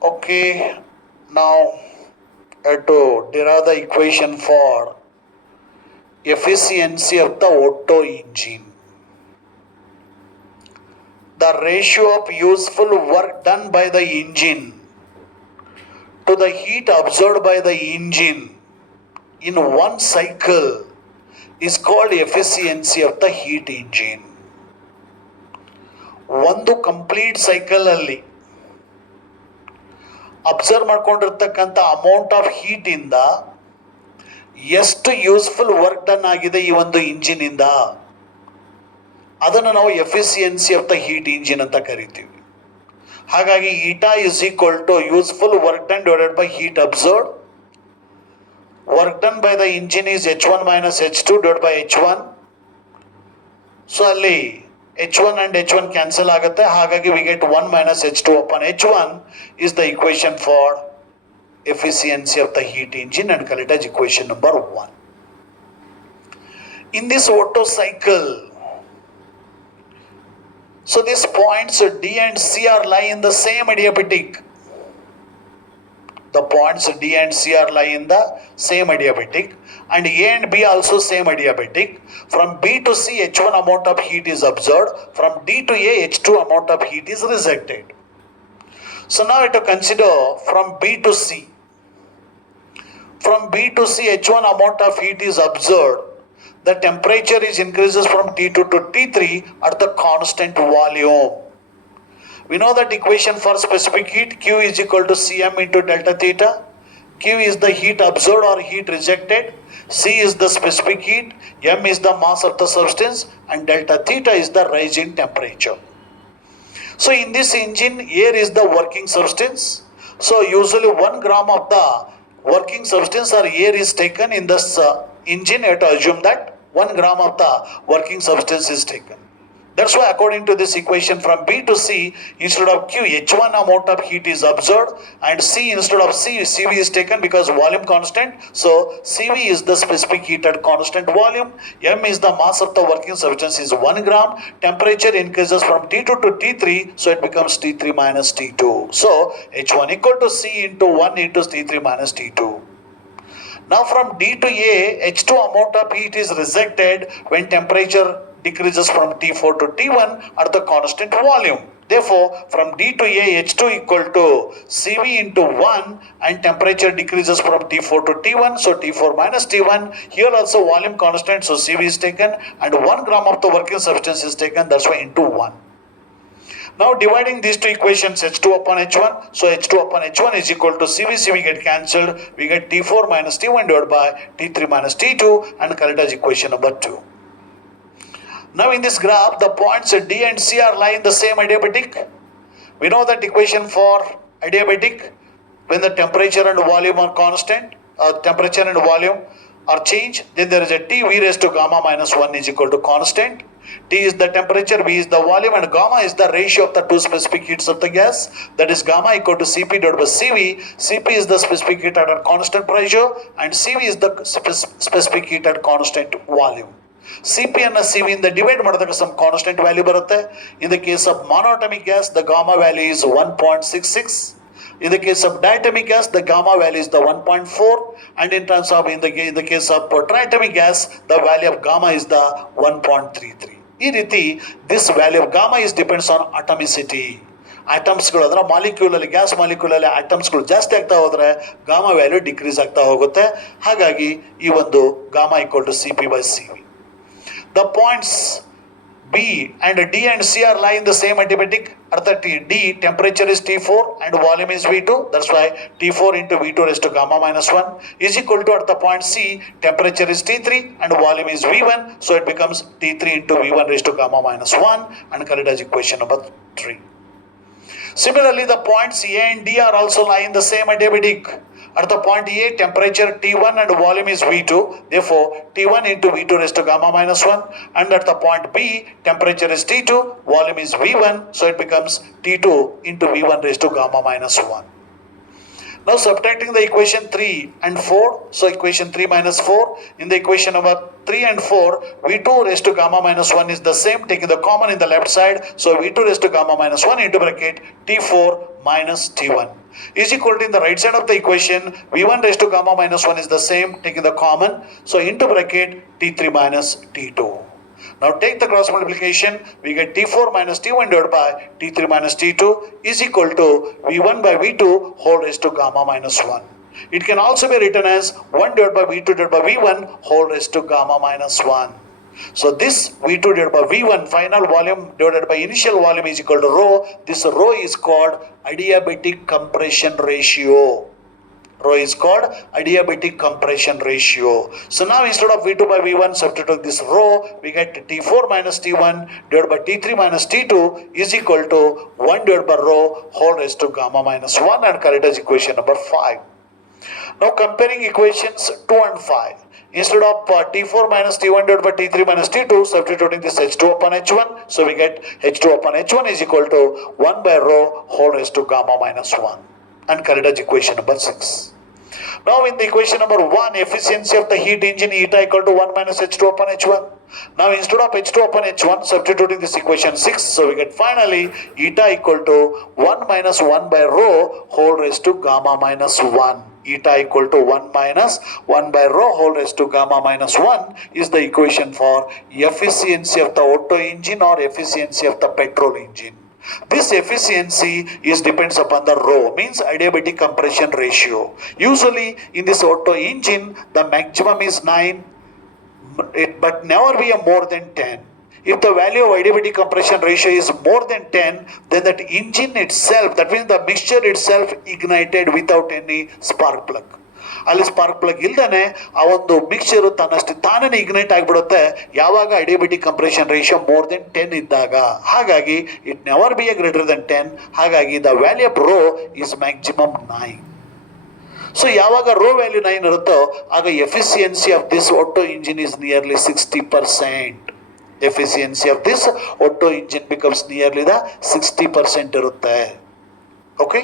Okay, now to derive the equation for efficiency of the Otto engine. The ratio of useful work done by the engine to the heat absorbed by the engine in one cycle is called efficiency of the heat engine. ಒಂದು complete cycle ಅಲ್ಲಿ observe ಮಾಡ್ಕೊಂಡಿರ್ತಕ್ಕಂಥ amount of heat ಇಂದ ಎಷ್ಟು useful work done ಆಗಿದೆ ಈ ಒಂದು engine ಇಂದ ಅದನ್ನು ನಾವು efficiency of the heat engine ಅಂತ ಕರಿತೀವಿ. ಹಾಗಾಗಿ eta is equal to useful work done divided by heat absorb. Work done by the engine is H1 minus H2 divided by H1. So ಅಲ್ಲಿ H1 and H1 cancel ಆಗುತ್ತೆ. ಹಾಗಾಗಿ we get 1 minus H2 upon H1 is the equation for efficiency of the heat engine and call it as equation number 1. In this Otto cycle, so these points D and C are lie in the same adiabatic. The points D and C are lie in the same adiabatic, and A and B also same adiabatic. From B to C, H1 amount of heat is absorbed. From D to A, H2 amount of heat is rejected. So now we have to consider from B to C. From B to C, H1 amount of heat is absorbed. The temperature is increases from T2 to T3 at the constant volume. We know that equation for specific heat, Q is equal to Cm into delta theta. Q is the heat absorbed or heat rejected. C is the specific heat. M is the mass of the substance, and delta theta is the rise in temperature. So in this engine, air is the working substance. So usually 1 gram of the working substance or air is taken in this engine. You have to assume that 1 gram of the working substance is taken. That's why according to this equation from B to C, instead of Q, H1 amount of heat is absorbed, and C instead of C, CV is taken because volume constant. So CV is the specific heat at constant volume. M is the mass of the working substance is 1 gram. Temperature increases from T2 to T3, so it becomes T3 minus T2. So H1 equal to C into 1 into T3 minus T2. Now from D to A, H2 amount of heat is rejected when temperature decreases from T4 to T1 at the constant volume. Therefore, from D to A, H2 equal to CV into 1, and temperature decreases from T4 to T1, so T4 minus T1. Here also volume constant, so CV is taken, and 1 gram of the working substance is taken, that's why into 1. Now dividing these two equations, H2 upon H1, so H2 upon H1 is equal to CV, CV get cancelled, we get T4 minus T1 divided by T3 minus T2, and call it as equation number 2. Now in this graph, the points D and C are lying in the same adiabatic. We know that equation for adiabatic, when the temperature and volume are constant, temperature and volume are changed, then there is a T V raised to gamma minus 1 is equal to constant. T is the temperature, V is the volume, and gamma is the ratio of the two specific heats of the gas. That is gamma equal to Cp divided by Cv. Cp is the specific heat at a constant pressure, and Cv is the specific heat at constant volume. Cp and Cv in the divide ಮಾಡಿದಾಗ some constant value ಬರುತ್ತೆ. In the case of monatomic gas, the gamma value is 1.66. In the case of diatomic gas, the gamma value is the 1.4, and in terms of in the case of triatomic gas, the value of gamma is the 1.33. ಈ ರೀತಿ this value of gamma is depends on atomicity. ಆಟಮ್ಸ್ಗಳು ಅದರ ಮಾಲಿಕ್ಯೂಲಲ್ಲಿ gas ಮಾಲಿಕ್ಯೂಲಲ್ಲಿ ಆಟಮ್ಸ್ಗಳು ಜಾಸ್ತಿ ಆಗ್ತಾ ಹೋದರೆ gamma value decrease ಆಗ್ತಾ ಹೋಗುತ್ತೆ. ಹಾಗಾಗಿ ಈ ಒಂದು gamma equal to C P by C V. The points B and D and C are lie in the same adiabatic. At the D, temperature is T4 and volume is V2. That's why T4 into V2 raised to gamma minus 1 is equal to, at the point C, temperature is T3 and volume is V1. So it becomes T3 into V1 raised to gamma minus 1, and call it as equation number 3. Similarly, the points A and D are also lie in the same adiabatic. At the point A, temperature T1 and volume is V2. Therefore, T1 into V2 raised to gamma minus 1. And at the point B, temperature is T2, volume is V1. So it becomes T2 into V1 raised to gamma minus 1. Now subtracting the equation 3 and 4. So equation 3 minus 4. In the equation number 3 and 4, V2 raised to gamma minus 1 is the same, taking the common in the left side. So V2 raised to gamma minus 1 into bracket T4 minus T1 is equal to, in the right side of the equation, V1 raised to gamma minus 1 is the same, taking the common, so into bracket T3 minus T2. Now take the cross multiplication, we get T4 minus T1 divided by T3 minus T2 is equal to V1 by V2 whole raised to gamma minus 1. It can also be written as 1 divided by V2 divided by V1 whole raised to gamma minus 1. So this V2 divided by V1 final volume divided by initial volume is equal to rho. This rho is called adiabatic compression ratio. Rho is called adiabatic compression ratio. So now instead of V2 by V1 substitute this rho, we get T4 minus T1 divided by T3 minus T2 is equal to 1 divided by rho whole raised to gamma minus 1, and correct as equation number 5. Now comparing equations 2 and 5. Instead of T4 minus T1 divided by T3 minus T2, substituting this H2 upon H1, so we get H2 upon H1 is equal to 1 by rho whole raised to gamma minus 1, and correct as equation number 6. Now in the equation number 1, efficiency of the heat engine eta equal to 1 minus H2 upon H1. Now instead of H2 upon H1, substituting this equation 6, so we get finally eta equal to 1 minus 1 by rho whole raised to gamma minus 1. Eta equal to 1 minus 1 by rho whole raised to gamma minus 1 is the equation for efficiency of the Otto engine or efficiency of the petrol engine. This efficiency is depends upon the rho, means adiabatic compression ratio. Usually in this Otto engine the maximum is 9, but never be a more than 10. If the value of adiabatic compression ratio is more than 10, then that engine itself, that means the mixture itself, ignited without any spark plug. ಅಲ್ಲಿ spark plug ಇಲ್ದೇ ಆ ಒಂದು mixture ತನ್ನಷ್ಟು ತಾನೇ ignite ಆಗಿಬಿಡುತ್ತೆ ಯಾವಾಗ adiabatic compression ratio more than 10 ಇದ್ದಾಗ. ಹಾಗಾಗಿ it never be a greater than 10. ಹಾಗಾಗಿ the value of rho is maximum 9. So ಯಾವಾಗ ರೋ ವ್ಯಾಲ್ಯೂ 9 ಇರುತ್ತೋ ಆಗ efficiency of this auto engine is nearly 60%. Efficiency of this Otto engine becomes nearly the 60% ಇರುತ್ತೆ. Okay.